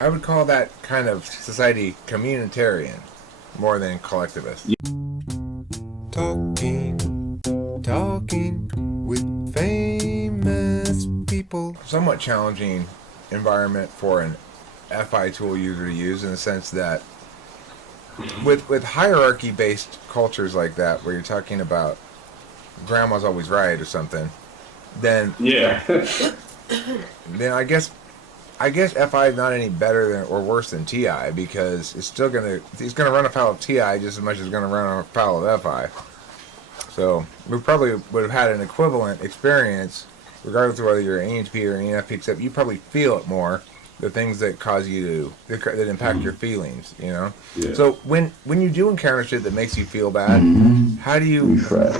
I would call that kind of society communitarian more than collectivist. Talking with famous people. Somewhat challenging environment for an FI tool user to use, in the sense that with hierarchy based cultures like that, where you're talking about grandma's always right or something, then Yeah. then I guess FI is not any better than or worse than TI, because it's gonna run afoul of TI just as much as it's gonna run afoul of FI. So we probably would have had an equivalent experience, regardless of whether you're an ENFP or an ENFP, except you probably feel it more, the things that cause you that impact your feelings, you know. Yeah. So when you do encounter shit that makes you feel bad, how do you? Refresh.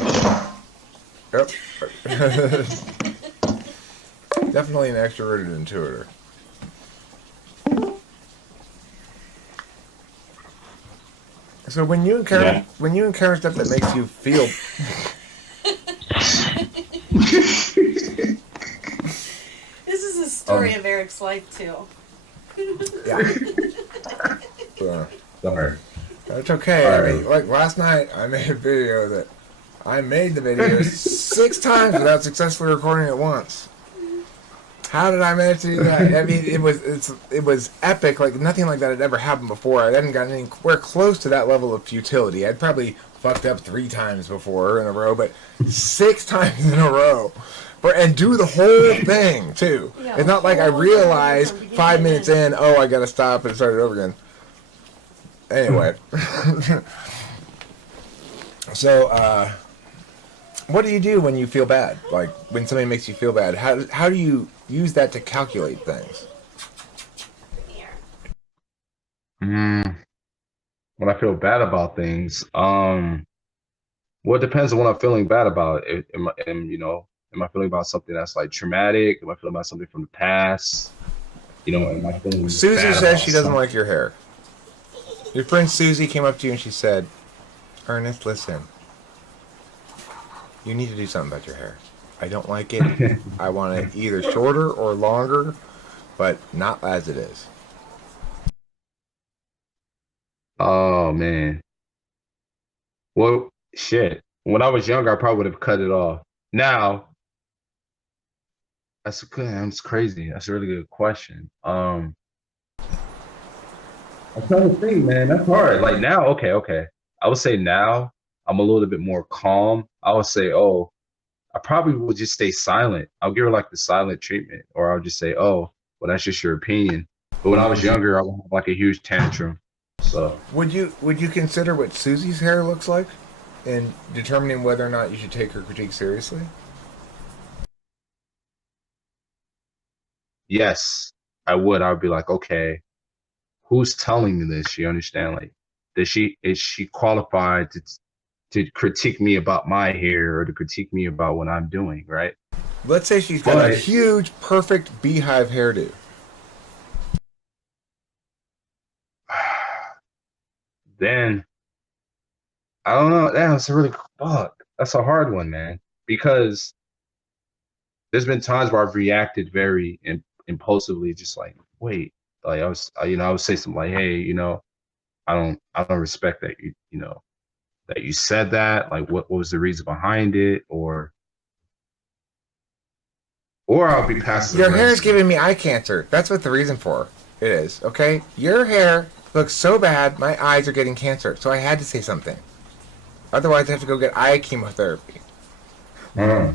Yep. Definitely an extroverted intuitor. So when you encounter stuff that makes you feel This is a story of Eric's life too. yeah. Sorry. That's okay. I mean, like last night, I made a video that I made the video 6 times without successfully recording it once. How did I manage to do that? I mean, it was epic. Like nothing like that had ever happened before. I hadn't gotten anywhere close to that level of futility. I'd probably fucked up 3 times before in a row, but 6 times in a row. And do the whole thing too. Yeah, it's not like I realized 5 minutes in, oh, I gotta stop and start it over again. Anyway, so what do you do when you feel bad? Like when somebody makes you feel bad, how do you use that to calculate things? When I feel bad about things, well, it depends on what I'm feeling bad about. Am I feeling about something that's like traumatic? Am I feeling about something from the past? Am I feeling Susie bad says about she doesn't something? like your hair. Your friend Susie came up to you and she said, Ernest, listen, you need to do something about your hair. I don't like it. I want it either shorter or longer, but not as it is. Oh man. Well, shit. When I was younger, I probably would have cut it off. Now, that's crazy. That's a really good question. I'm trying to think, man. That's hard. Like now, okay. I would say now I'm a little bit more calm. I would say, oh, I probably would just stay silent. I'll give her like the silent treatment, or I'll just say, oh, well, that's just your opinion. But when I was younger, I would have like a huge tantrum. So Would you consider what Susie's hair looks like in determining whether or not you should take her critique seriously? yes, I would. I would be like, okay, who's telling me this? You understand? Like, is she qualified to critique me about my hair or to critique me about what I'm doing, right? Let's say she's got a But huge, perfect beehive hairdo. then I don't know. That's a really fuck. That's a hard one, man. Because there's been times where I've reacted very impulsively, just like, wait, like I would say something like, hey, I don't respect that that you said that. Like, what was the reason behind it, or I'll be passive Your hair is aggressive. giving me eye cancer. That's what the reason for it is, okay? Your hair looks so bad, my eyes are getting cancer, so I had to say something. Otherwise, I have to go get eye chemotherapy. Mm.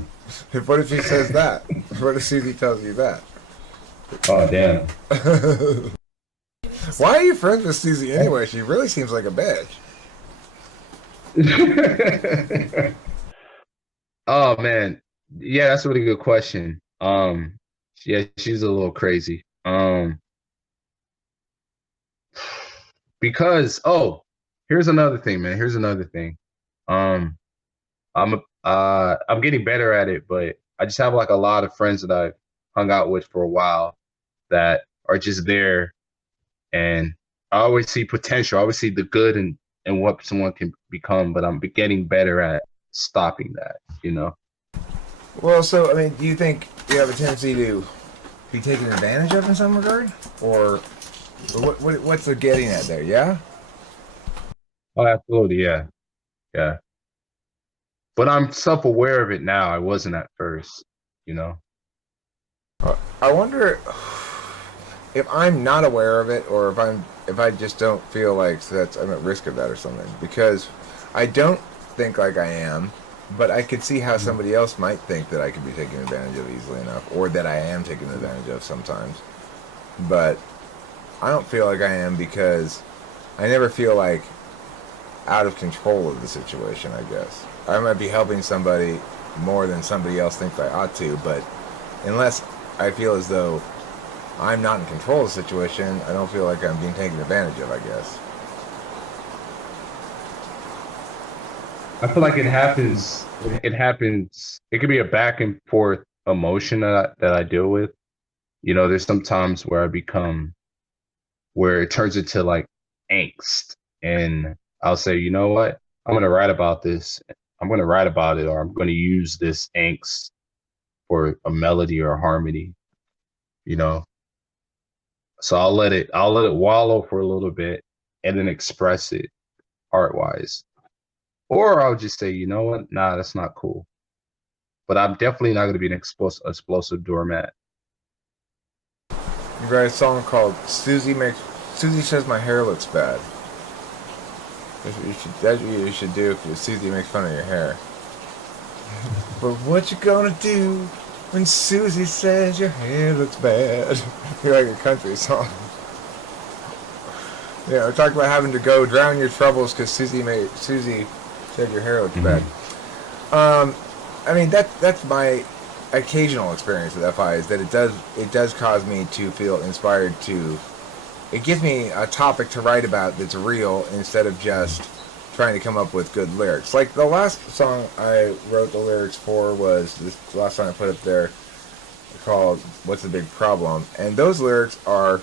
What if she says that? What if Susie tells you that? Oh damn. Why are you friends with Susie anyway? She really seems like a bitch. Oh man, yeah, that's a really good question. Yeah, she's a little crazy. Because here's another thing, man. Here's another thing. Um, I'm getting better at it, but I just have like a lot of friends that I've hung out with for a while that are just there, and I always see potential. I always see the good in what someone can become, but I'm getting better at stopping that. Well, so, I mean, do you think you have a tendency to be taken advantage of in some regard? Or What's the getting at there? Yeah. Oh, absolutely, yeah, yeah. But I'm self-aware of it now. I wasn't at first, you know. I wonder if I'm not aware of it, or if I just don't feel like that's I'm at risk of that or something. Because I don't think like I am, but I could see how somebody else might think that I could be taken advantage of easily enough, or that I am taken advantage of sometimes. But I don't feel like I am because I never feel like out of control of the situation, I guess. I might be helping somebody more than somebody else thinks I ought to, but unless I feel as though I'm not in control of the situation, I don't feel like I'm being taken advantage of, I guess. I feel like it happens. It happens. It could be a back and forth emotion that I deal with. You know, there's some times where I become where it turns into like angst, and I'll say, you know what, I'm gonna write about this. I'm gonna write about it, or I'm gonna use this angst for a melody or a harmony. You know, so I'll let it wallow for a little bit, and then express it art wise. Or I'll just say, you know what, nah, that's not cool. But I'm definitely not gonna be an explosive doormat. You write a song called Susie Says My Hair Looks Bad. That's what you should do if Susie makes fun of your hair. But what you gonna do when Susie says your hair looks bad? You're like a country song. Yeah, we're talking about having to go drown your troubles because Susie said your hair looks bad. I mean that's my occasional experience with FI is that it does cause me to feel inspired to. It gives me a topic to write about that's real instead of just trying to come up with good lyrics. Like the last song I wrote the lyrics for was this last song I put up there called "What's the Big Problem," and those lyrics are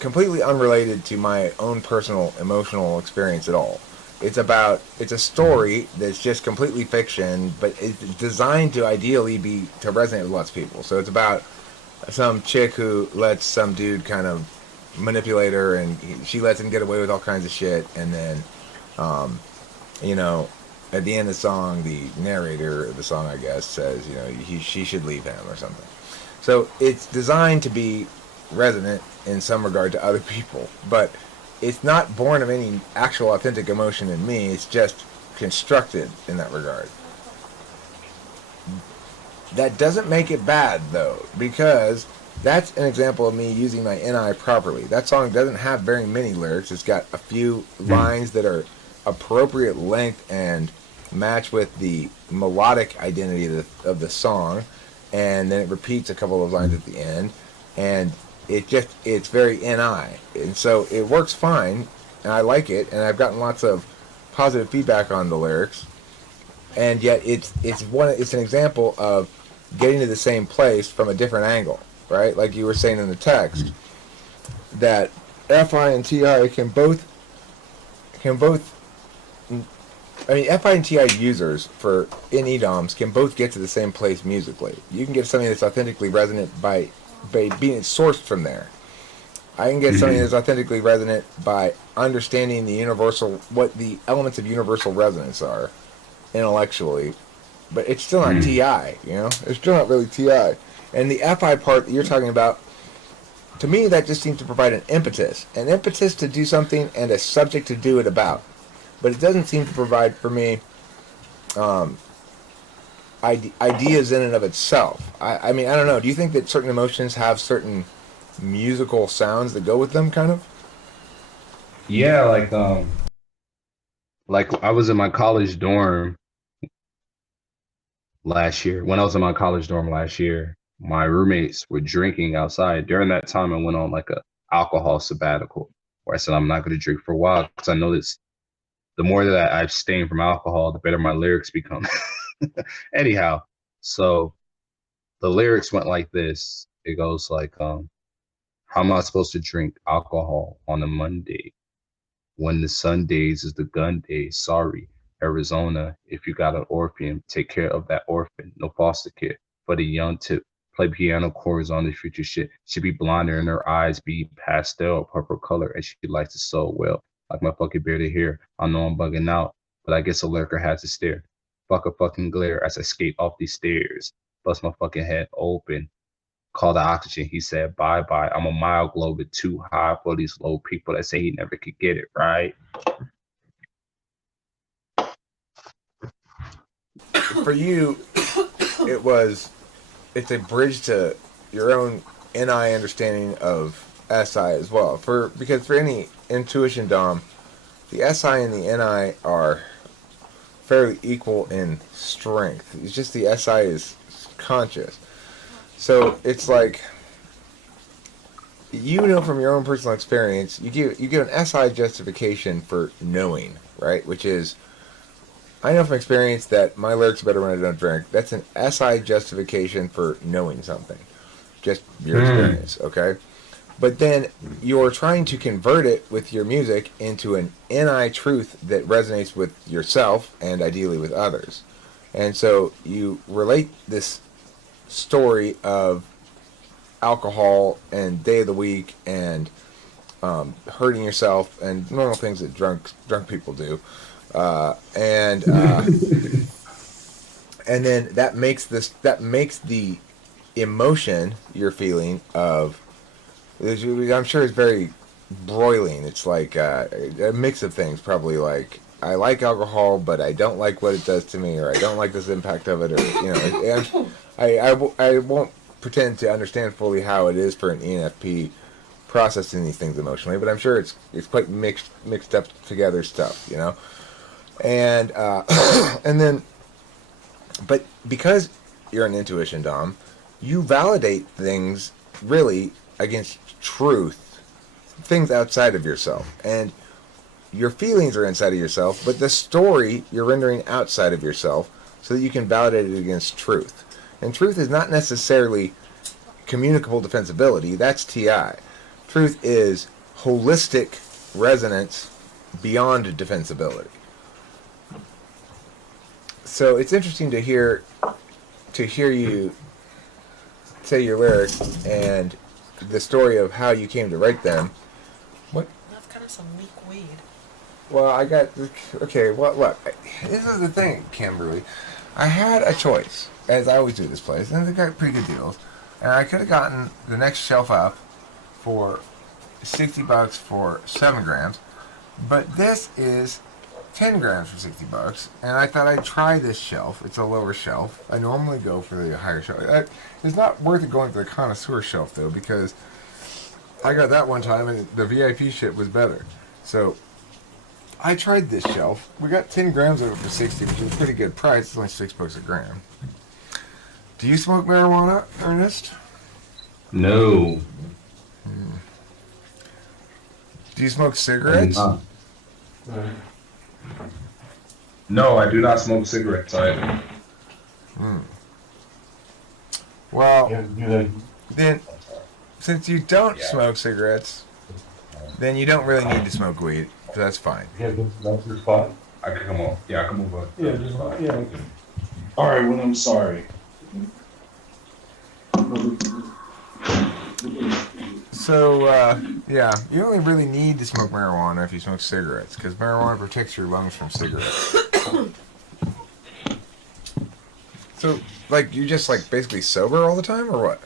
completely unrelated to my own personal emotional experience at all. It's a story that's just completely fiction, but it's designed to ideally be to resonate with lots of people. So it's about some chick who lets some dude kind of manipulate her, and she lets him get away with all kinds of shit, and then, you know, at the end of the song, the narrator of the song, I guess, says, you know, she should leave him or something. So it's designed to be resonant in some regard to other people, but it's not born of any actual authentic emotion in me. It's just constructed in that regard. That doesn't make it bad, though, because that's an example of me using my NI properly. That song doesn't have very many lyrics. It's got a few lines that are appropriate length and match with the melodic identity of the song, and then it repeats a couple of lines at the end, and it's very NI, and so it works fine, and I like it, and I've gotten lots of positive feedback on the lyrics, and yet it's an example of getting to the same place from a different angle, right? Like you were saying in the text, that FI and TI can both. I mean, FI and TI users for in EDOMs can both get to the same place musically. You can get something that's authentically resonant by being sourced from there. I can get something that's authentically resonant by understanding what the elements of universal resonance are intellectually, but it's still not TI, you know? It's still not really TI. And the FI part that you're talking about, to me, that just seems to provide an impetus to do something and a subject to do it about. But it doesn't seem to provide for me ideas in and of itself. I mean, I don't know. Do you think that certain emotions have certain musical sounds that go with them, kind of? Yeah, like I was in my college dorm last year. When I was in my college dorm last year, my roommates were drinking outside. During that time, I went on like a alcohol sabbatical, where I said I'm not going to drink for a while because I know this. The more that I abstain from alcohol, the better my lyrics become. Anyhow, so the lyrics went like this. It goes like, how am I supposed to drink alcohol on a Monday when the Sundays is the gun day? Sorry, Arizona, if you got an orphan, take care of that orphan. No foster care for the young to play piano chords on this future shit. She be blonder and her eyes be pastel purple color, and she likes it so well. Like my fucking bearded hair. I know I'm bugging out, but I guess a lurker has to stare. Fuck a fucking glare as I skate off these stairs. Bust my fucking head open. Call the oxygen. He said, bye bye. I'm a mile globe too high for these low people that say he never could get it, right? For you, it's a bridge to your own NI understanding of SI as well. Because for any intuition dom, the SI and the NI are fairly equal in strength. It's just the SI is conscious. So it's like, you know from your own personal experience, you give an SI justification for knowing, right? Which is, I know from experience that my lyrics are better when I don't drink. That's an SI justification for knowing something. Just your experience, okay? But then you're trying to convert it with your music into an NI truth that resonates with yourself and ideally with others. And so you relate this story of alcohol and day of the week and hurting yourself and normal things that drunk people do. And then that makes the emotion you're feeling of, I'm sure it's very broiling. It's like a mix of things, probably like, I like alcohol, but I don't like what it does to me, or I don't like this impact of it, or I won't pretend to understand fully how it is for an ENFP processing these things emotionally, but I'm sure it's quite mixed up together stuff, and and then, but because you're an intuition dom, you validate things really against truth, things outside of yourself, and your feelings are inside of yourself, but the story you're rendering outside of yourself so that you can validate it against truth. And truth is not necessarily communicable defensibility, that's TI. Truth is holistic resonance beyond defensibility. So it's interesting to hear you say your lyrics and the story of how you came to write them. What? That's kind of some weak weed. Well, okay, look, this is the thing, Kimberly. I had a choice, as I always do at this place, and they got pretty good deals. And I could have gotten the next shelf up for $60 for 7 grams, but this is 10 grams for $60, and I thought I'd try this shelf. It's a lower shelf. I normally go for the higher shelf. It's not worth it going for the connoisseur shelf, though, because I got that one time, and the VIP shit was better. So I tried this shelf. We got 10 grams of it for 60, which is a pretty good price. It's only $6 a gram. Do you smoke marijuana, Ernest? No. Do you smoke cigarettes? No, I do not smoke cigarettes either. Well, then, since you don't smoke cigarettes, then you don't really need to smoke weed. So that's fine. I can come on. Yeah, I can move on. Yeah. All right. Well, I'm sorry. So, you only really need to smoke marijuana if you smoke cigarettes, because marijuana protects your lungs from cigarettes. So, like, you just, like, basically sober all the time, or what?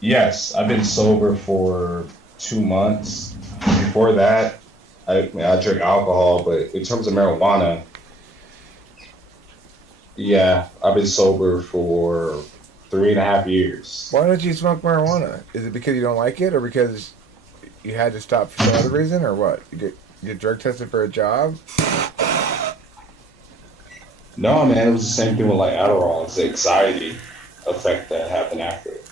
Yes, I've been sober for 2 months. Before that, I drink alcohol, but in terms of marijuana, yeah, I've been sober for 3.5 years. Why don't you smoke marijuana? Is it because you don't like it, or because you had to stop for some other reason, or what? You get drug tested for a job? No, man, it was the same thing with like Adderall. It's the anxiety effect that happened after it.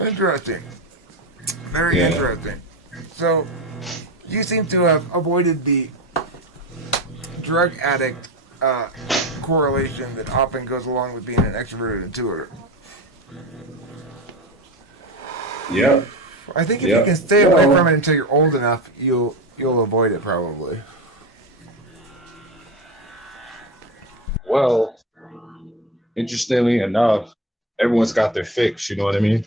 Interesting. Very interesting. So, you seem to have avoided the drug addict correlation that often goes along with being an extroverted intuitor. Yep. I think if you can stay away from it until you're old enough, you'll you'll avoid it probably. Well, interestingly enough, everyone's got their fix. You know what I mean?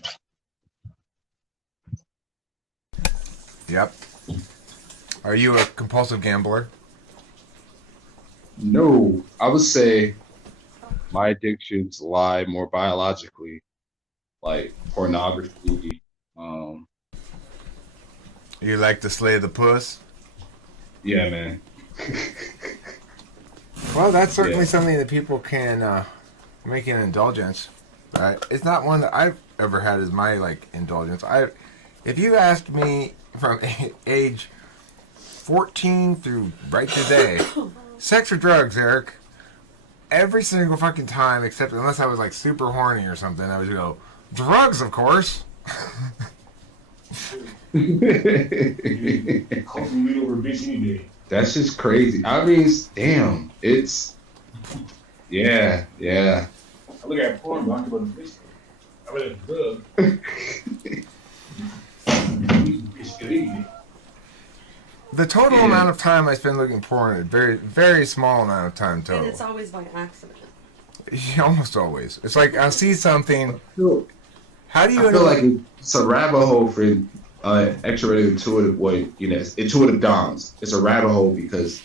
Yep. Are you a compulsive gambler? No, I would say my addictions lie more biologically, like pornography. Um, You like to slay the puss? yeah, man. Well, that's certainly Yeah. something that people can make an indulgence. It's not one that I've ever had as my like indulgence. If you asked me from age 14 through right today, sex or drugs, Eric, every single fucking time, except unless I was like super horny or something, I would go, drugs, of course. That's just crazy. I mean, damn, it's yeah. I look at porn, but I can go to fish. I read a drug. The total amount of time I spend looking porn is very, very small amount of time total. And it's always by accident. Almost always. It's like I'll see something. How do you? I feel like it's a rabbit hole for extroverted intuitive intuitive doms. It's a rabbit hole because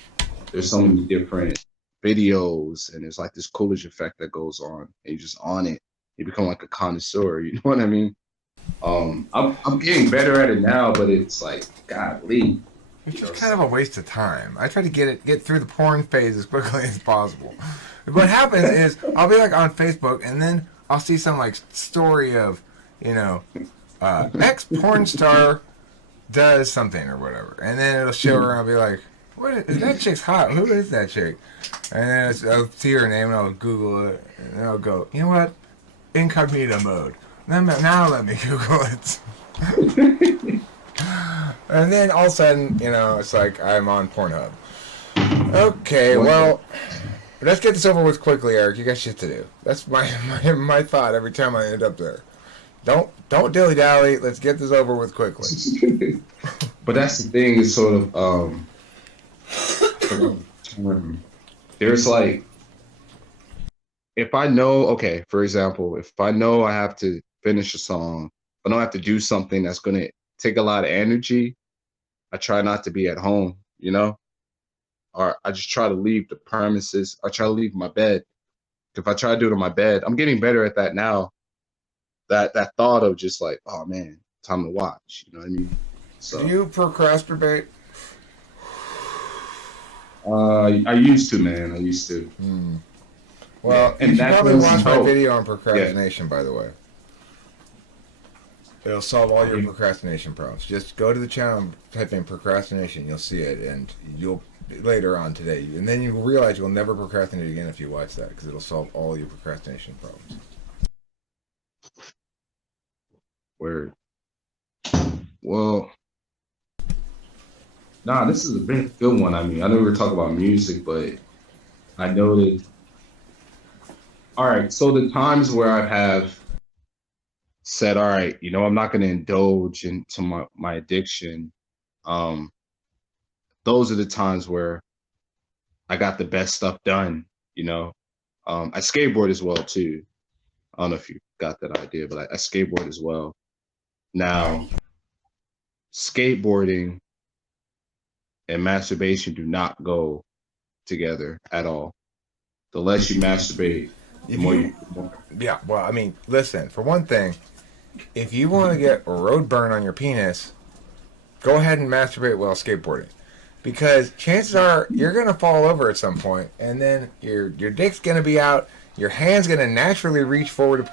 there's so many different videos and there's like this Coolidge effect that goes on and you're just on it. You become like a connoisseur, you know what I mean? I'm getting better at it now, but it's like, golly. It's just kind of a waste of time. I try to get through the porn phase as quickly as possible. What happens is I'll be like on Facebook and then I'll see some like story of, ex porn star does something or whatever, and then it'll show her and I'll be like, "What is that chick's hot? Who is that chick?" And then I'll see her name and I'll Google it and I'll go, "You know what? Incognito mode. Now let me Google it." And then all of a sudden, it's like I'm on Pornhub. Okay, well, let's get this over with quickly, Eric. You got shit to do. That's my thought every time I end up there. Don't dilly dally. Let's get this over with quickly. But that's the thing. Is sort of there's like, if I know, okay, for example, if I know I have to finish a song, I know I have to do something that's gonna take a lot of energy, I try not to be at home, or I just try to leave the premises. I try to leave my bed. If I try to do it in my bed, I'm getting better at that now. That thought of just like, oh man, time to watch. You know what I mean? So Do you procrastinate? I used to, man. I used to. Well, and you should that probably doesn't watch my help. video on procrastination, by the way. It'll solve all your procrastination problems. Just go to the channel and type in procrastination. You'll see it, and you'll later on today. And then you'll realize you'll never procrastinate again if you watch that, because it'll solve all your procrastination problems. Word. Well, nah, this is a very good one. I mean, I know we were talking about music, but I know that. All right, so the times where I have said, all right, I'm not going to indulge into my addiction. Those are the times where I got the best stuff done. I skateboard as well too. I don't know if you got that idea, but I skateboard as well. Now, skateboarding and masturbation do not go together at all. The less you masturbate, the more you. Yeah, well, I mean, listen, for one thing, if you want to get road burn on your penis, go ahead and masturbate while skateboarding. Because chances are you're going to fall over at some point, and then your dick's going to be out, your hand's going to naturally reach forward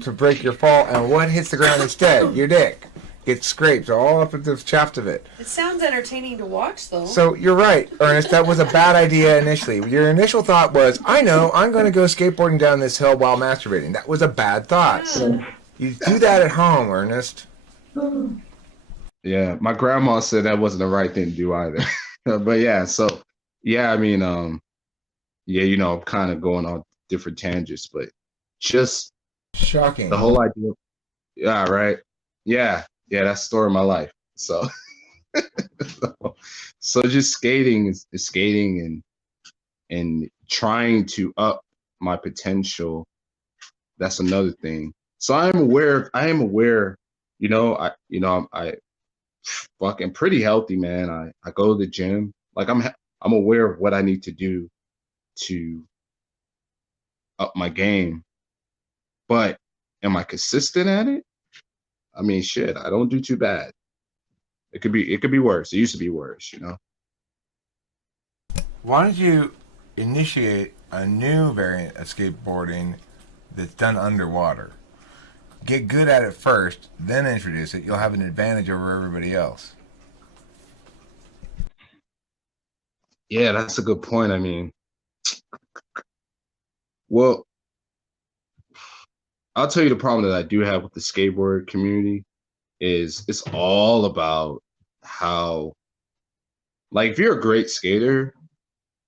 to break your fall, and what hits the ground instead? Your dick. Gets scraped all up at the shaft of it. It sounds entertaining to watch, though. So you're right, Ernest. That was a bad idea initially. Your initial thought was, I know, I'm going to go skateboarding down this hill while masturbating. That was a bad thought. Yeah. You do that at home, Ernest. Yeah, my grandma said that wasn't the right thing to do either. But yeah, so yeah, I mean, I'm kind of going on different tangents, but just Shocking. the whole idea. Yeah, right. Yeah, that's the story of my life. So So just skating and trying to up my potential. That's another thing. So I am aware, I fucking pretty healthy, man. I go to the gym. Like I'm aware of what I need to do to up my game. But am I consistent at it? I mean, shit, I don't do too bad. It could be worse. It used to be worse, Why don't you initiate a new variant of skateboarding that's done underwater? Get good at it first, then introduce it. You'll have an advantage over everybody else. Yeah, that's a good point. I mean, well, I'll tell you the problem that I do have with the skateboard community is it's all about how, like, if you're a great skater,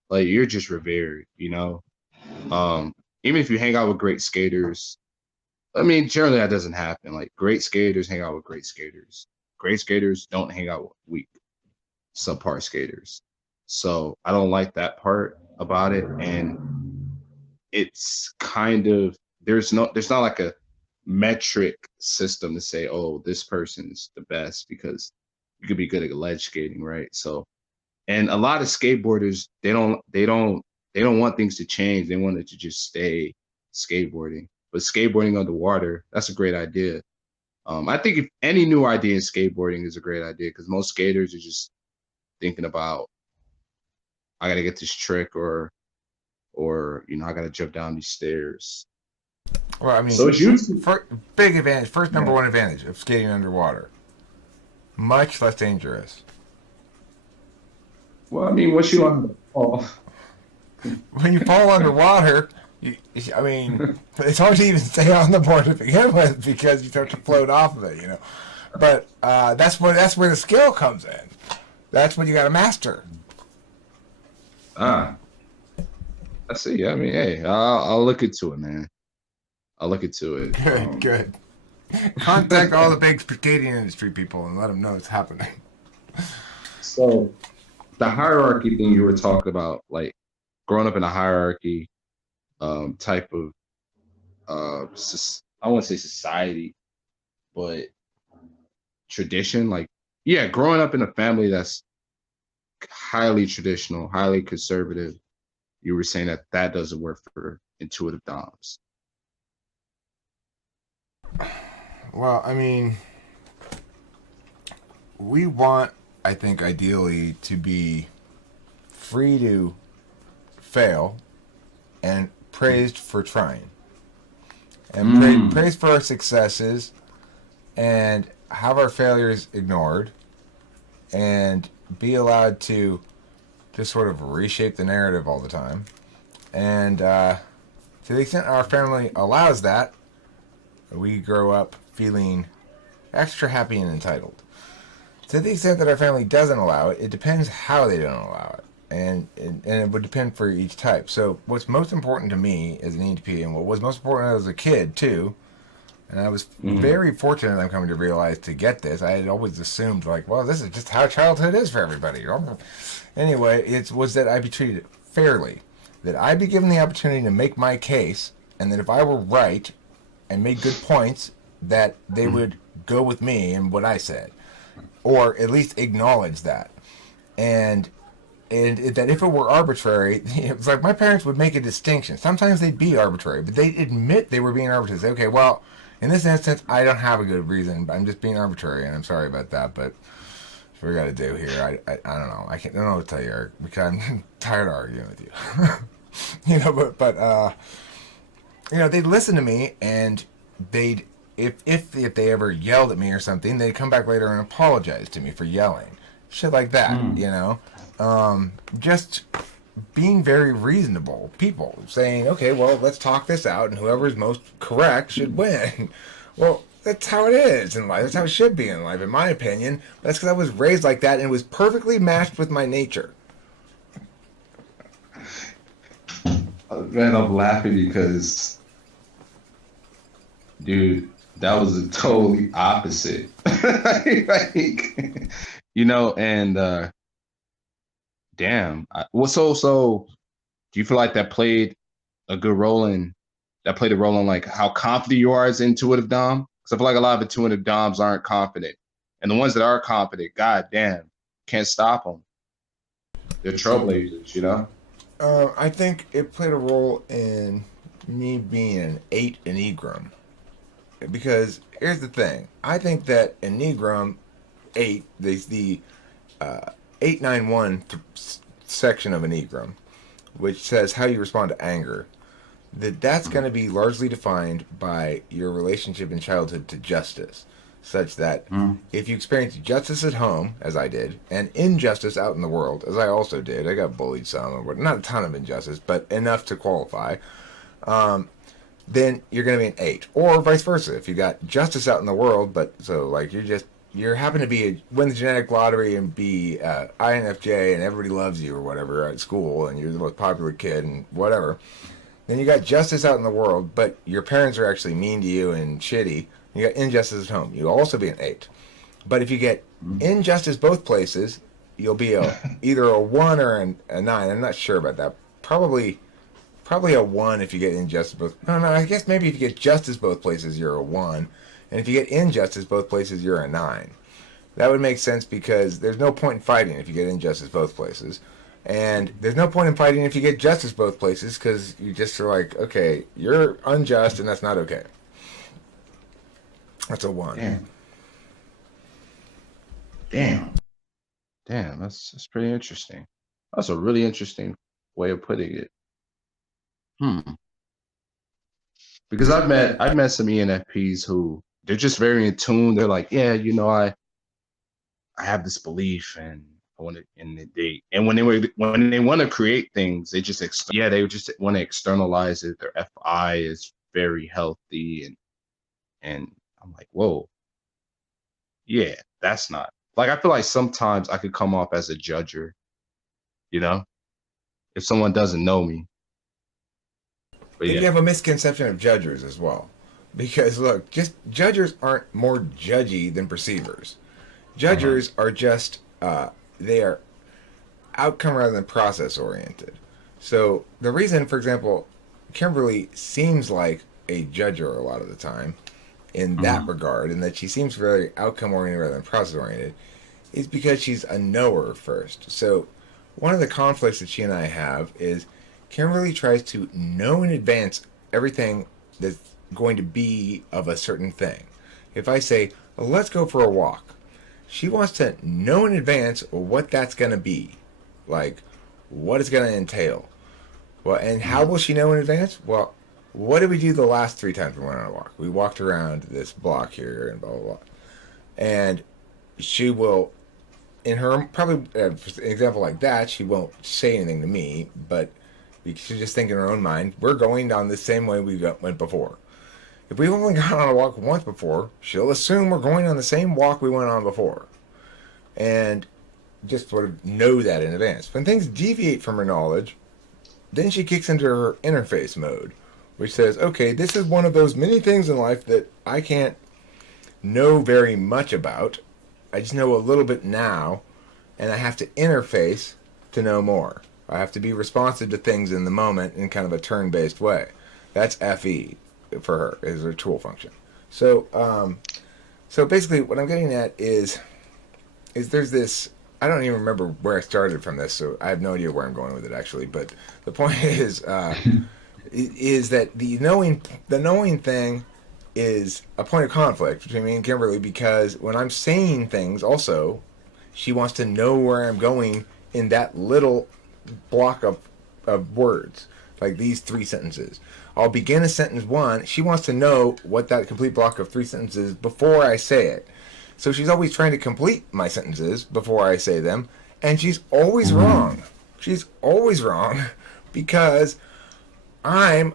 like, you're just revered, even if you hang out with great skaters, I mean, generally that doesn't happen. Like, great skaters hang out with great skaters. Great skaters don't hang out with weak, subpar skaters. So I don't like that part about it. And it's kind of, there's not like a metric system to say, oh, this person's the best, because you could be good at ledge skating, right? So, and a lot of skateboarders, they don't want things to change. They want it to just stay skateboarding. But skateboarding underwater, that's a great idea. I think if any new idea in skateboarding is a great idea, because most skaters are just thinking about, I got to get this trick, or I got to jump down these stairs. Well, I mean, so it's big advantage. First, number one advantage of skating underwater: much less dangerous. Well, I mean, once you on the fall, when you fall underwater, I mean, it's hard to even stay on the board to begin with because you start to float off of it, But that's where the skill comes in. That's what you got to master. I see. I mean, hey, I'll look into it, man. I'll look into it. Good. Contact all the big skating industry people and let them know it's happening. So, the hierarchy thing you were talking about, like growing up in a hierarchy type of, I won't say society, but tradition. Like, yeah, growing up in a family that's highly traditional, highly conservative, you were saying that doesn't work for intuitive doms. Well, I mean, we want, I think, ideally to be free to fail and praised for trying. And praised for our successes and have our failures ignored and be allowed to just sort of reshape the narrative all the time. And to the extent our family allows that, we grow up feeling extra happy and entitled. To the extent that our family doesn't allow it, it depends how they don't allow it. And it would depend for each type. So what's most important to me as an ENTP, and what was most important as a kid too, and I was very fortunate I'm coming to realize to get this. I had always assumed, like, well, this is just how childhood is for everybody. Anyway, it was that I be treated fairly, that I be given the opportunity to make my case, and that if I were right and made good points, that they would go with me and what I said, or at least acknowledge that. And that if it were arbitrary, it was like my parents would make a distinction. Sometimes they'd be arbitrary, but they'd admit they were being arbitrary. Say, okay, well, in this instance, I don't have a good reason, but I'm just being arbitrary, and I'm sorry about that, but what we got to do here, I don't know. I don't know what to tell you, Eric, because I'm tired of arguing with you. But they'd listen to me, and they'd, if they ever yelled at me or something, they'd come back later and apologize to me for yelling. Shit like that, just being very reasonable people, saying, okay, well, let's talk this out, and whoever's most correct should win. Well, that's how it is in life. That's how it should be in life, in my opinion. That's because I was raised like that, and it was perfectly matched with my nature. Man, I'm laughing because, dude, that was a totally opposite. Like, You know, and damn. Well, so do you feel like that played a good role in like how confident you are as intuitive dom? Because I feel like a lot of intuitive doms aren't confident, and the ones that are confident, god damn, can't stop them. They're trailblazers, you know. I think it played a role in me being an 8 Enneagram. Because here's the thing. I think that Enneagram 8, the 891 section of Enneagram, which says how you respond to anger, that's going to be largely defined by your relationship in childhood to justice, such that if you experience justice at home, as I did, and injustice out in the world, as I also did, I got bullied some, not a ton of injustice, but enough to qualify, then you're going to be an 8. Or vice versa. If you got justice out in the world, but so like you happen to win the genetic lottery and be INFJ and everybody loves you or whatever at school and you're the most popular kid and whatever, then you got justice out in the world, but your parents are actually mean to you and shitty. You got injustice at home. You'll also be an 8. But if you get injustice both places, you'll be either a 1 or a 9. I'm not sure about that. Probably a 1 if you get injustice both. No, I guess maybe if you get justice both places, you're a 1. And if you get injustice both places, you're a 9. That would make sense because there's no point in fighting if you get injustice both places. And there's no point in fighting if you get justice both places because you just are like, okay, you're unjust and that's not okay. That's a 1. Damn. That's pretty interesting. That's a really interesting way of putting it. Because I've met some ENFPs who they're just very in tune. They're like, yeah, you know, I have this belief and I want to, and when they want to create things, they just they just want to externalize it. Their FI is very healthy and I'm like, whoa, yeah, that's not like I feel like sometimes I could come off as a judger, you know, if someone doesn't know me. But you have a misconception of judgers as well. Because look, just judgers aren't more judgy than perceivers. Judgers are just they are outcome rather than process oriented. So the reason, for example, Kimberly seems like a judger a lot of the time in that regard, and that she seems very outcome oriented rather than process oriented, is because she's a knower first. So one of the conflicts that she and I have is Kimberly tries to know in advance everything that's going to be of a certain thing. If I say, let's go for a walk, she wants to know in advance what that's going to be. Like, what it's going to entail. Well, and how will she know in advance? Well, what did we do the last 3 times we went on a walk? We walked around this block here and blah, blah, blah. And she will, in her, probably, an example like that, she won't say anything to me, but she's just thinking in her own mind, we're going down the same way we went before. If we've only gone on a walk once before, she'll assume we're going on the same walk we went on before. And just sort of know that in advance. When things deviate from her knowledge, then she kicks into her interface mode, which says, okay, this is one of those many things in life that I can't know very much about. I just know a little bit now, and I have to interface to know more. I have to be responsive to things in the moment in kind of a turn-based way. That's FE for her, is her tool function. So basically what I'm getting at is there's this, I don't even remember where I started from this, so I have no idea where I'm going with it actually, but the point is that the knowing thing is a point of conflict between me and Kimberly, because when I'm saying things also, she wants to know where I'm going in that little block of words, like these 3 sentences. I'll begin a sentence 1. She wants to know what that complete block of 3 sentences before I say it. So she's always trying to complete my sentences before I say them, and she's always wrong. She's always wrong because I'm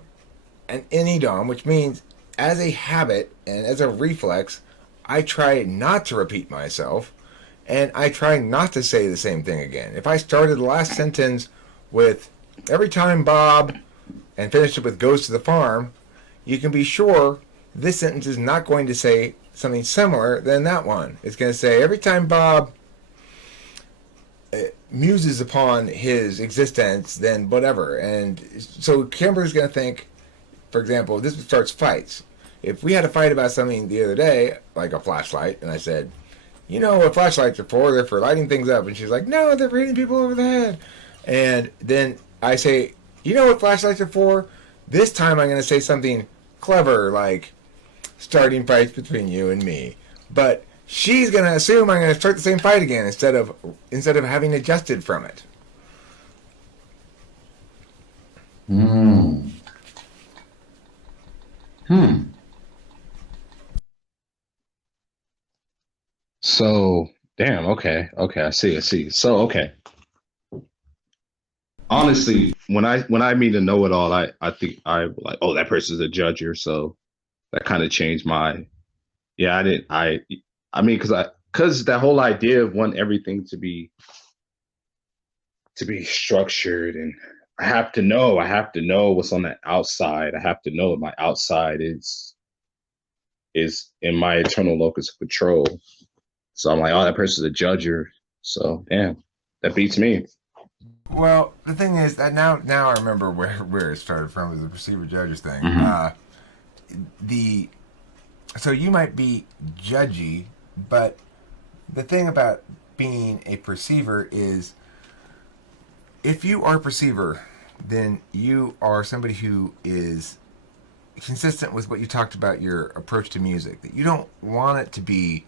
an NEDOM, which means as a habit and as a reflex, I try not to repeat myself, and I try not to say the same thing again. If I started the last sentence with every time Bob and finished it with goes to the farm, you can be sure this sentence is not going to say something similar than that one. It's going to say every time Bob muses upon his existence, then whatever. And so Kimber's going to think, for example, this starts fights. If we had a fight about something the other day, like a flashlight, and I said, you know what flashlights are for? They're for lighting things up. And she's like, no, they're for hitting people over the head. And then I say, you know what flashlights are for? This time I'm going to say something clever, like starting fights between you and me. But she's going to assume I'm going to start the same fight again instead of having adjusted from it. So, damn, okay, I see. So, okay. Honestly, when I meet a know-it-all, I think I like, oh, that person's a judger. So that kind of changed my, yeah, I mean, because that whole idea of wanting everything to be structured, and I have to know what's on the outside. I have to know that my outside is in my eternal locus of control. So I'm like, oh, that person's a judger. So damn, that beats me. Well, the thing is that now I remember where it started from, is the perceiver judges thing. So you might be judgy, but the thing about being a perceiver is, if you are a perceiver, then you are somebody who is consistent with what you talked about, your approach to music. That you don't want it to be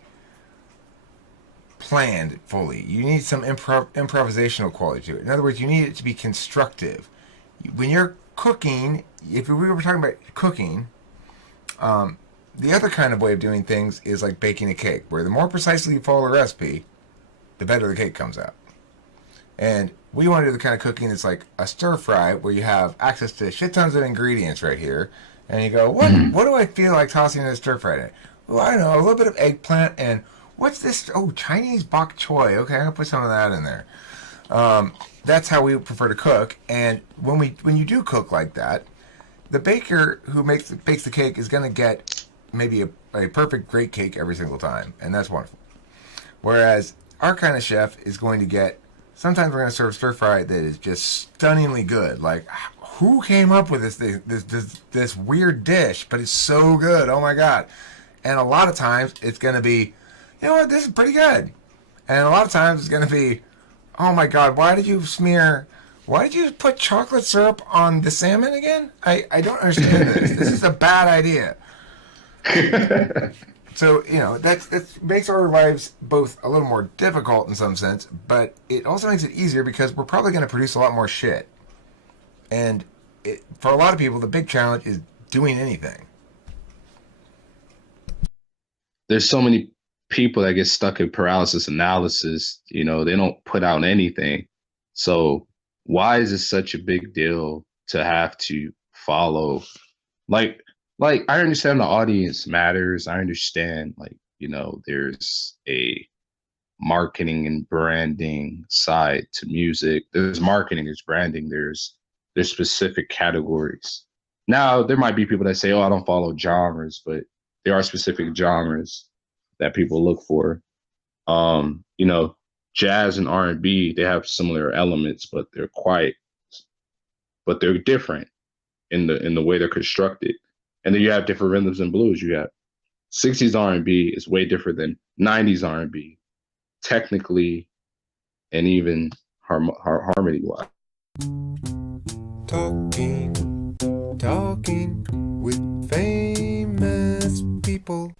planned fully. You need some improvisational quality to it. In other words, you need it to be constructive. When you're cooking, if we were talking about cooking, the other kind of way of doing things is like baking a cake, where the more precisely you follow the recipe, the better the cake comes out. And we want to do the kind of cooking that's like a stir fry, where you have access to shit tons of ingredients right here, and you go, what do I feel like tossing in a stir fry today? Well, I don't know, a little bit of eggplant, and what's this? Oh, Chinese bok choy. Okay, I'm gonna put some of that in there. That's how we prefer to cook. And when you do cook like that, the baker who bakes the cake is gonna get maybe a perfect great cake every single time, and that's wonderful. Whereas our kind of chef is going to get, sometimes we're going to serve stir fry that is just stunningly good. Like, who came up with this weird dish? But it's so good. Oh my god! And a lot of times it's going to be, you know what, this is pretty good. And a lot of times it's going to be, oh my god, why did you put chocolate syrup on the salmon again? I don't understand this. This is a bad idea. So, you know, that makes our lives both a little more difficult in some sense, but it also makes it easier because we're probably going to produce a lot more shit. And for a lot of people, the big challenge is doing anything. There's so many people that get stuck in paralysis analysis. You know, they don't put out anything. So why is it such a big deal to have to follow? Like I understand the audience matters. I understand, like, you know, there's a marketing and branding side to music. There's marketing, there's branding, there's specific categories. Now, there might be people that say, oh, I don't follow genres, but there are specific genres that people look for. You know, jazz and R&B, they have similar elements, but they're different in the way they're constructed. And then you have different rhythms and blues. You have 60s R&B is way different than 90s R&B, technically, and even harmony-wise. Talking with famous people.